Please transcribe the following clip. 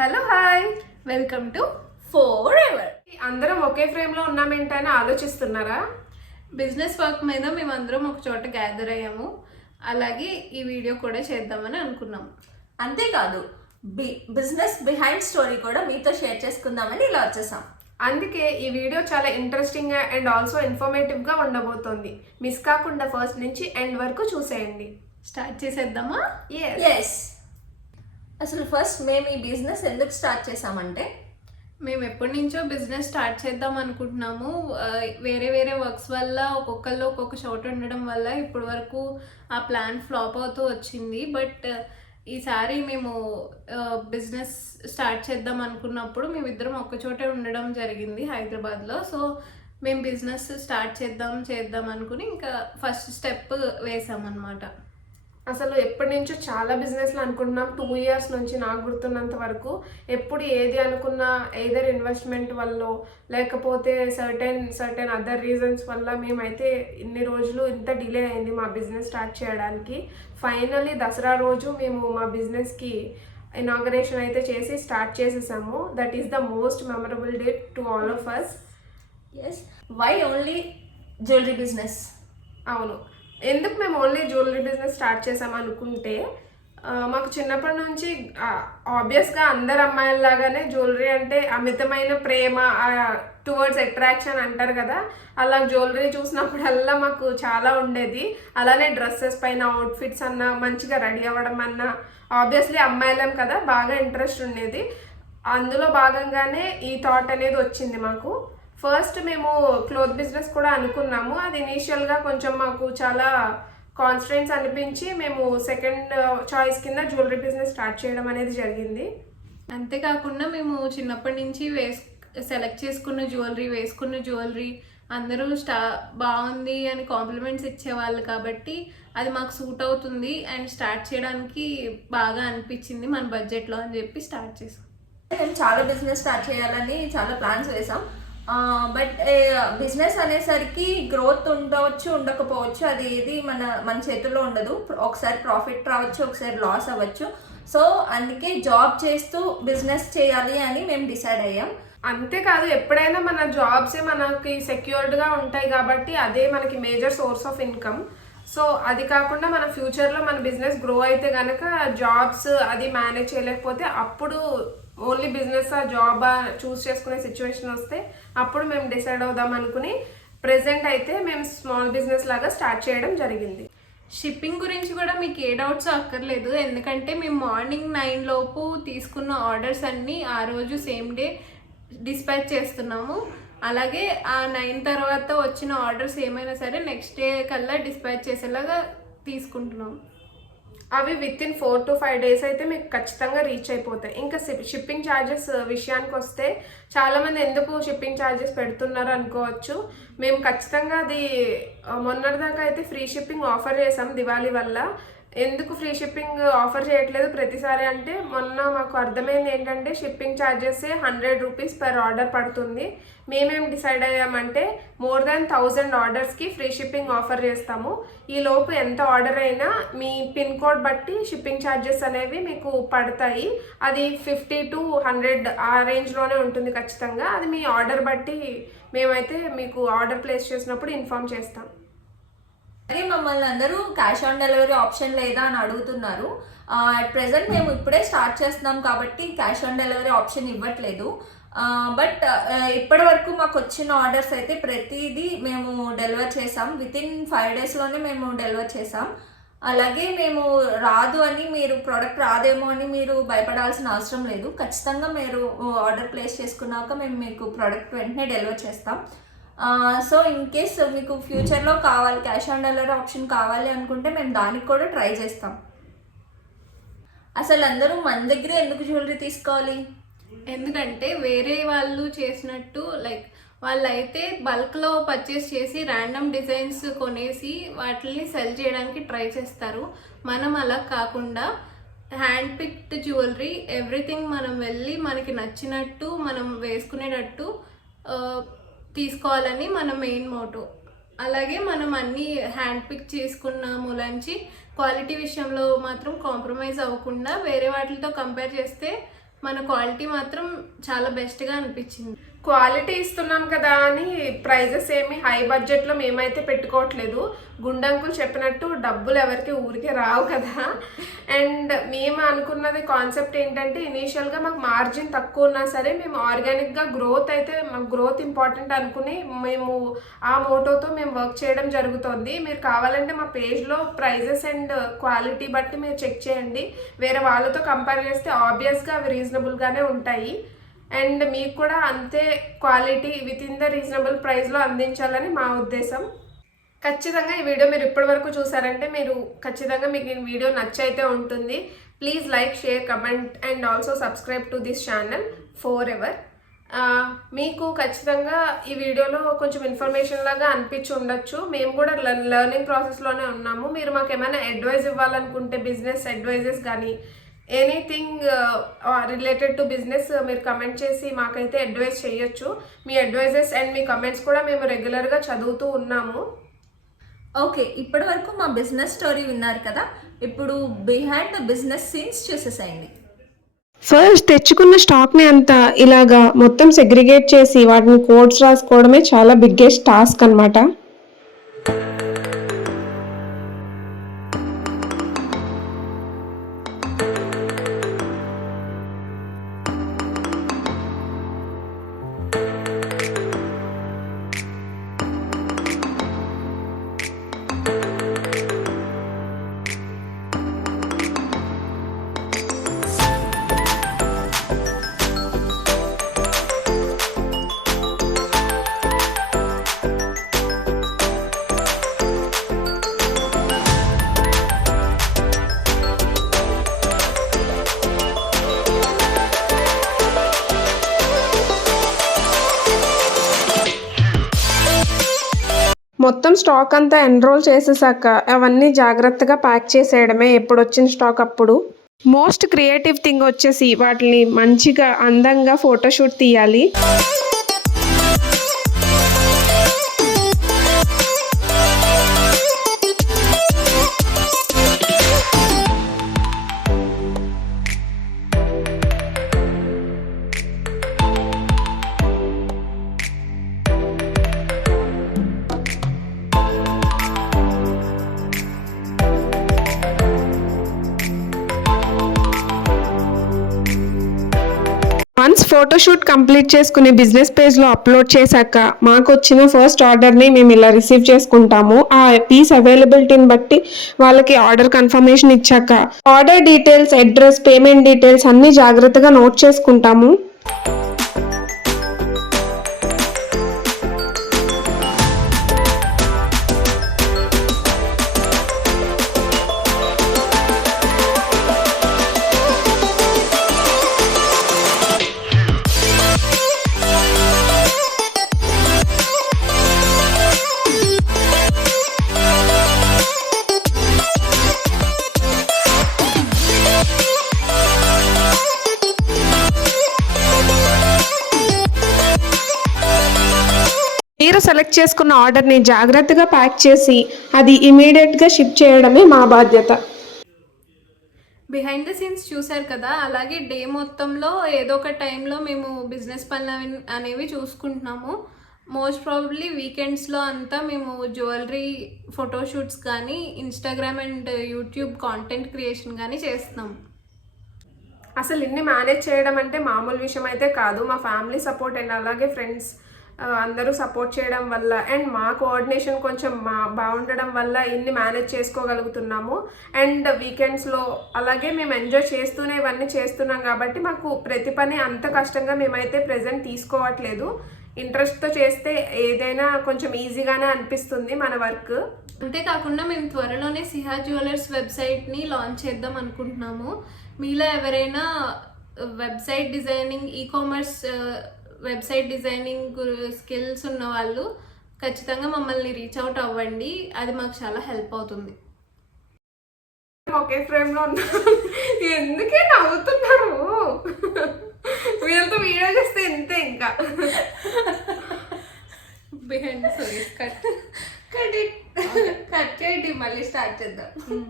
Hello hi, welcome to four ever. అందరం ఒకే ఫ్రేమ్లో ఉన్నామేంటని ఆలోచిస్తున్నారా? బిజినెస్ వర్క్ మీద మేమందరం ఒక చోట గ్యాదర్ అయ్యాము. అలాగే ఈ వీడియో కూడా చేద్దామని అనుకున్నాం. అంతేకాదు బిజినెస్ బిహైండ్ స్టోరీ కూడా మీతో షేర్ చేసుకుందామని ఇలా వచ్చేసాం. అందుకే ఈ వీడియో చాలా ఇంట్రెస్టింగ్ అండ్ ఆల్సో ఇన్ఫర్మేటివ్గా ఉండబోతోంది. మిస్ కాకుండా ఫస్ట్ నుంచి ఎండ్ వరకు చూసేయండి. స్టార్ట్ చేసేద్దామా? ఎస్. అసలు ఫస్ట్ మేము ఈ బిజినెస్ ఎందుకు స్టార్ట్ చేసామంటే, మేము ఎప్పటి నుంచో బిజినెస్ స్టార్ట్ చేద్దాం అనుకుంటున్నాము. వేరే వేరే వర్క్స్ వల్ల ఒక్కొక్కళ్ళు ఒక్కొక్క చోట ఉండడం వల్ల ఇప్పటి వరకు ఆ ప్లాన్ ఫ్లాప్ అవుతూ వచ్చింది. బట్ ఈసారి మేము బిజినెస్ స్టార్ట్ చేద్దాం అనుకున్నప్పుడు మేమిద్దరం ఒక్క చోటే ఉండడం జరిగింది హైదరాబాద్లో. సో మేము బిజినెస్ స్టార్ట్ చేద్దాం అనుకుని ఇంకా ఫస్ట్ స్టెప్ వేసామన్నమాట. అసలు ఎప్పటి నుంచో చాలా బిజినెస్లు అనుకుంటున్నాం. 2 years నుంచి నాకు గుర్తున్నంత వరకు ఎప్పుడు ఏది అనుకున్నా ఎయిదర్ ఇన్వెస్ట్మెంట్ వల్ల లేకపోతే సర్టెన్ అదర్ రీజన్స్ వల్ల మేమైతే ఇన్ని రోజులు ఇంత డిలే అయింది మా బిజినెస్ స్టార్ట్ చేయడానికి. ఫైనల్లీ దసరా రోజు మేము మా బిజినెస్కి ఇనాగరేషన్ అయితే చేసి స్టార్ట్ చేసేసాము. That is the most memorable day to all of us. Yes. Why only jewellery business? అవును, ఎందుకు మేము ఓన్లీ జ్యువెలరీ బిజినెస్ స్టార్ట్ చేసాం అనుకుంటే, మాకు చిన్నప్పటి నుంచి ఆబ్వియస్గా అందరు అమ్మాయిలలాగానే జ్యువెలరీ అంటే అమితమైన ప్రేమ, టువర్డ్స్ అట్రాక్షన్ అంటారు కదా, అలా జ్యువెలరీ చూసినప్పుడల్లా మాకు చాలా ఉండేది. అలానే డ్రెస్సెస్ పైన అవుట్ఫిట్స్ అన్నా, మంచిగా రెడీ అవ్వడం అన్నా, ఆబ్వియస్లీ అమ్మాయిలం కదా, బాగా ఇంట్రెస్ట్ ఉండేది. అందులో భాగంగానే ఈ థాట్ అనేది వచ్చింది మాకు. ఫస్ట్ మేము క్లోత్ బిజినెస్ కూడా అనుకున్నాము. అది ఇనీషియల్గా కొంచెం మాకు చాలా కాన్స్టెంట్స్ అనిపించి మేము సెకండ్ చాయిస్ కింద జ్యువెలరీ బిజినెస్ స్టార్ట్ చేయడం అనేది జరిగింది. అంతేకాకుండా మేము చిన్నప్పటి నుంచి సెలెక్ట్ చేసుకున్న జ్యువెలరీ అందరూ బాగుంది అని కాంప్లిమెంట్స్ ఇచ్చేవాళ్ళు కాబట్టి అది మాకు సూట్ అవుతుంది అండ్ స్టార్ట్ చేయడానికి బాగా అనిపించింది మన బడ్జెట్లో అని చెప్పి స్టార్ట్ చేసాం. మేము చాలా బిజినెస్ స్టార్ట్ చేయాలని చాలా ప్లాన్స్ వేసాం. బట్ బిజినెస్ అనేసరికి గ్రోత్ ఉండవచ్చు, ఉండకపోవచ్చు. అది ఏది మన చేతుల్లో ఉండదు. ఒకసారి ప్రాఫిట్ రావచ్చు, ఒకసారి లాస్ అవ్వచ్చు. సో అందుకే జాబ్ చేస్తూ బిజినెస్ చేయాలి అని మేము డిసైడ్ అయ్యాం. అంతేకాదు, ఎప్పుడైనా మన జాబ్సే మనకి సెక్యూర్డ్గా ఉంటాయి కాబట్టి అదే మనకి major source of income. So అది కాకుండా మన ఫ్యూచర్లో మన బిజినెస్ గ్రో అయితే కనుక జాబ్స్ అది మేనేజ్ చేయలేకపోతే అప్పుడు ఓన్లీ బిజినెస్ జాబ్ చూస్ చేసుకునే సిచ్యువేషన్ వస్తే అప్పుడు మేము డిసైడ్ అవుదాం అనుకుని ప్రెసెంట్ అయితే మేము స్మాల్ బిజినెస్ లాగా స్టార్ట్ చేయడం జరిగింది. షిప్పింగ్ గురించి కూడా మీకు ఏ డౌట్స్ అక్కర్లేదు, ఎందుకంటే మేము మార్నింగ్ 9 లోపు తీసుకున్న ఆర్డర్స్ అన్నీ ఆ రోజు సేమ్ డే డిస్పాచ్ చేస్తున్నాము. అలాగే ఆ 9 తర్వాత వచ్చిన ఆర్డర్స్ ఏమైనా సరే నెక్స్ట్ డే కల్లా డిస్పాచ్ చేసేలాగా తీసుకుంటున్నాము. అవి వితిన్ 4 to 5 days అయితే మీకు ఖచ్చితంగా రీచ్ అయిపోతాయి. ఇంకా షిప్పింగ్ ఛార్జెస్ విషయానికి వస్తే చాలామంది ఎందుకు షిప్పింగ్ ఛార్జెస్ పెడుతున్నారు అనుకోవచ్చు. మేము ఖచ్చితంగా అది మొన్నటిదాకా అయితే ఫ్రీ షిప్పింగ్ ఆఫర్ చేసాం దివాళీ వల్ల. ఎందుకు ఫ్రీ షిప్పింగ్ ఆఫర్ చేయట్లేదు ప్రతిసారి అంటే, మొన్న మాకు అర్థమైంది ఏంటంటే shipping charges 100 rupees per order పడుతుంది. మేమేం డిసైడ్ అయ్యామంటే more than 1000 ఆర్డర్స్కి ఫ్రీ షిప్పింగ్ ఆఫర్ చేస్తాము. ఈ లోపు ఎంత ఆర్డర్ అయినా మీ పిన్ కోడ్ బట్టి షిప్పింగ్ ఛార్జెస్ అనేవి మీకు పడతాయి. అది 50 to 100 ఆ రేంజ్లోనే ఉంటుంది ఖచ్చితంగా. అది మీ ఆర్డర్ బట్టి మేమైతే మీకు ఆర్డర్ ప్లేస్ చేసినప్పుడు ఇన్ఫామ్ చేస్తాం. అలాగే మమ్మల్ని అందరూ క్యాష్ ఆన్ డెలివరీ ఆప్షన్ లేదా అని అడుగుతున్నారు. అట్ ప్రెజెంట్ మేము ఇప్పుడే స్టార్ట్ చేస్తున్నాం కాబట్టి క్యాష్ ఆన్ డెలివరీ ఆప్షన్ ఇవ్వట్లేదు. బట్ ఇప్పటి వరకు మాకు వచ్చిన ఆర్డర్స్ అయితే ప్రతిదీ మేము డెలివర్ చేసాం. వితిన్ 5 daysలోనే మేము డెలివర్ చేసాం. అలాగే మేము రాదు అని మీరు ప్రోడక్ట్ రాదేమో అని మీరు భయపడాల్సిన అవసరం లేదు. ఖచ్చితంగా మీరు ఆర్డర్ ప్లేస్ చేసుకున్నాక మేము మీకు ప్రోడక్ట్ వెంటనే డెలివర్ చేస్తాం. సో ఇన్ కేస్ మీకు ఫ్యూచర్లో కావాలి, క్యాష్ ఆన్ డెలివరీ ఆప్షన్ కావాలి అనుకుంటే మేము దానికి కూడా ట్రై చేస్తాం. అసలు అందరూ మన దగ్గరే ఎందుకు జ్యువెలరీ తీసుకోవాలి? ఎందుకంటే వేరే వాళ్ళు చేసినట్టు వాళ్ళైతే బల్క్లో పర్చేస్ చేసి ర్యాండమ్ డిజైన్స్ కొనేసి వాటిని సెల్ చేయడానికి ట్రై చేస్తారు. మనం అలా కాకుండా హ్యాండ్ పిక్డ్ జ్యువెలరీ ఎవ్రీథింగ్ మనం వెళ్ళి మనకి నచ్చినట్టు మనం వేసుకునేటట్టు తీసుకోవాలని మన మెయిన్ మోటో. అలాగే మనం అన్నీ హ్యాండ్ పిక్ చేసుకున్న మూలంచి క్వాలిటీ విషయంలో మాత్రం కాంప్రమైజ్ అవ్వకుండా వేరే వాటితో కంపేర్ చేస్తే మన క్వాలిటీ మాత్రం చాలా బెస్ట్గా అనిపించింది. క్వాలిటీ ఇస్తున్నాం కదా అని ప్రైజెస్ ఏమి హై బడ్జెట్లో మేమైతే పెట్టుకోవట్లేదు. గుండంకులు చెప్పినట్టు డబ్బులు ఎవరికి ఊరికే రావు కదా. అండ్ మేము అనుకున్నది కాన్సెప్ట్ ఏంటంటే ఇనీషియల్గా మాకు మార్జిన్ తక్కువ ఉన్నా సరే మేము ఆర్గానిక్గా గ్రోత్ అయితే మాకు గ్రోత్ ఇంపార్టెంట్ అనుకుని మేము ఆ మోటోతో మేము వర్క్ చేయడం జరుగుతుంది. మీరు కావాలంటే మా పేజ్లో ప్రైజెస్ అండ్ క్వాలిటీ బట్టి మీరు చెక్ చేయండి. వేరే వాళ్ళతో కంపేర్ చేస్తే ఆబ్వియస్గా అవి రీజనబుల్గానే ఉంటాయి. అండ్ మీకు కూడా అంతే quality with in the reasonable ప్రైస్లో అందించాలని మా ఉద్దేశం. ఖచ్చితంగా ఈ వీడియో మీరు ఇప్పటి వరకు చూసారంటే మీరు ఖచ్చితంగా మీకు ఈ వీడియో నచ్చైతే ఉంటుంది. Please like, share, comment and also subscribe to this channel for ever. మీకు ఖచ్చితంగా ఈ వీడియోలో కొంచెం ఇన్ఫర్మేషన్ లాగా అనిపించి ఉండొచ్చు. మేము కూడా లెర్నింగ్ ప్రాసెస్లోనే ఉన్నాము. మీరు మాకు ఏమైనా అడ్వైజ్ ఇవ్వాలనుకుంటే బిజినెస్ అడ్వైజెస్ కానీ ఎనీథింగ్ రిలేటెడ్ టు బిజినెస్ మీరు కమెంట్ చేసి మాకైతే అడ్వైజ్ చేయొచ్చు. మీ అడ్వైజెస్ అండ్ మీ కమెంట్స్ కూడా మేము రెగ్యులర్గా చదువుతూ ఉన్నాము. ఓకే, ఇప్పటి వరకు మా బిజినెస్ స్టోరీ విన్నారు కదా. ఇప్పుడు బిహైండ్ ద బిజినెస్ సీన్స్ చూసేసేయండి. ఫస్ట్ తెచ్చుకున్న స్టాక్ని అంతా ఇలాగా మొత్తం సెగ్రిగేట్ చేసి వాటిని కోడ్స్ రాసుకోవడమే చాలా బిగ్గెస్ట్ టాస్క్ అనమాట. మొత్తం స్టాక్ అంతా ఎన్రోల్ చేసేసాక అవన్నీ జాగ్రత్తగా ప్యాక్ చేసేయడమే ఎప్పుడు వచ్చిన స్టాక్ అప్పుడు. మోస్ట్ క్రియేటివ్ థింగ్ వచ్చేసి వాటిని మంచిగా అందంగా ఫోటోషూట్ తీయాలి. వన్స్ ఫోటోషూట్ కంప్లీట్ చేసుకుని బిజినెస్ పేజ్లో అప్లోడ్ చేశాక మాకు వచ్చిన ఫస్ట్ ఆర్డర్ని మేము ఇలా రిసీవ్ చేసుకుంటాము. ఆ పీస్ అవైలబిలిటీని బట్టి వాళ్ళకి ఆర్డర్ కన్ఫర్మేషన్ ఇచ్చాక order details, address, payment details అన్నీ జాగ్రత్తగా నోట్ చేసుకుంటాము. మీరు సెలెక్ట్ చేసుకున్న ఆర్డర్ని జాగ్రత్తగా ప్యాక్ చేసి అది ఇమీడియట్గా షిప్ చేయడమే మా బాధ్యత. బిహైండ్ ద సీన్స్ చూశారు కదా. అలాగే డే మొత్తంలో ఏదో ఒక టైంలో మేము బిజినెస్ పనులు అనేవి చూసుకుంటున్నాము. మోస్ట్ ప్రాబబ్లీ వీకెండ్స్లో అంతా మేము జ్యువెలరీ ఫోటోషూట్స్ కానీ Instagram and YouTube content creation కానీ చేస్తున్నాము. అసలు ఇన్ని మేనేజ్ చేయడం అంటే మామూలు విషయం అయితే కాదు. మా ఫ్యామిలీ సపోర్ట్ అండ్ అలాగే ఫ్రెండ్స్ అందరూ సపోర్ట్ చేయడం వల్ల అండ్ మా కోఆర్డినేషన్ కొంచెం బాగుండడం వల్ల ఇన్ని మేనేజ్ చేసుకోగలుగుతున్నాము. అండ్ వీకెండ్స్లో అలాగే మేము ఎంజాయ్ చేస్తూనే ఇవన్నీ చేస్తున్నాం కాబట్టి మాకు ప్రతి పని అంత కష్టంగా మేమైతే ప్రెజెంట్ తీసుకోవట్లేదు. ఇంట్రెస్ట్తో చేస్తే ఏదైనా కొంచెం ఈజీగానే అనిపిస్తుంది మన వర్క్. అంతేకాకుండా మేము త్వరలోనే సిహా జ్యువెలర్స్ వెబ్సైట్ని లాంచ్ చేద్దాం అనుకుంటున్నాము. మీలో ఎవరైనా website designing, ecommerce website designing skills ఉన్న వాళ్ళు ఖచ్చితంగా మమ్మల్ని రీచ్ అవుట్ అవ్వండి. అది మాకు చాలా హెల్ప్ అవుతుంది. ఒకే ఫ్రేమ్లో ఉన్నా ఎందుకే నవ్వుతున్నారు? వీళ్ళతో వీడియో చేస్తే ఇంతే. ఇంకా బిహైండ్ సారీ కట్ కట్ చేయండి, మళ్ళీ స్టార్ట్ చేద్దాం.